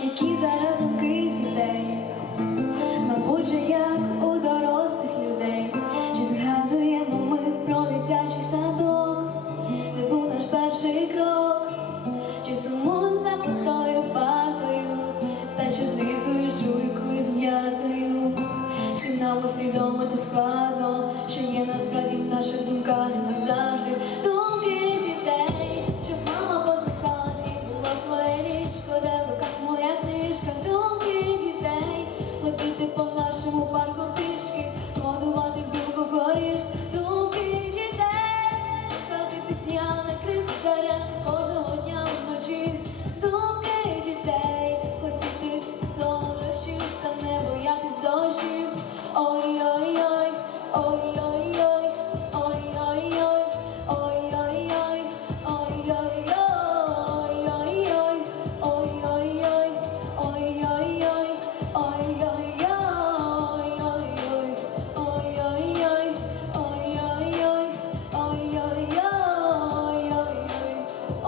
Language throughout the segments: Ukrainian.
які зараз думки в дітей, мабуть, же як у дорослих людей, чи згадуємо ми про дитячий садок, де був наш перший крок, чи сумуємо за пустою партою, та що знизують жуйку з м'ятою. Всім нам усвідомити складно, що є насправді в наших думках не завжди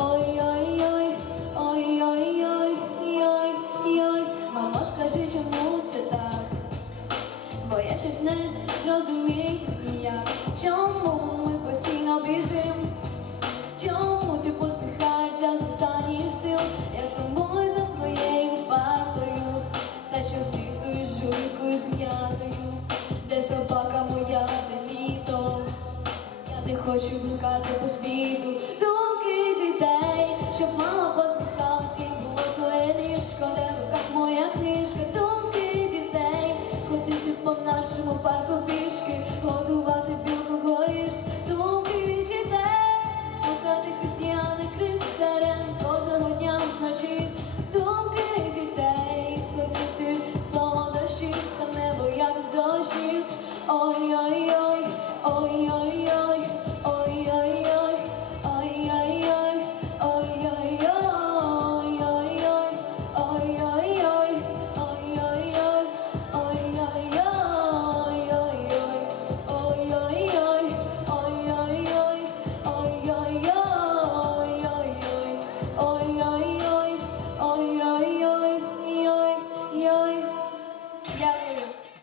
Ой-ой-ой, ой-ой-ой, ой, мамо, скажи, чому так? Бо я щось не зрозумію, я чому ми постійно біжим? Чому ти посміхаєшся з останніх сил? Я сумую за своєю партою, та що з лісою, жуйкою, зм'ятою, де собака моя, де літо, я не хочу блукати по світу. that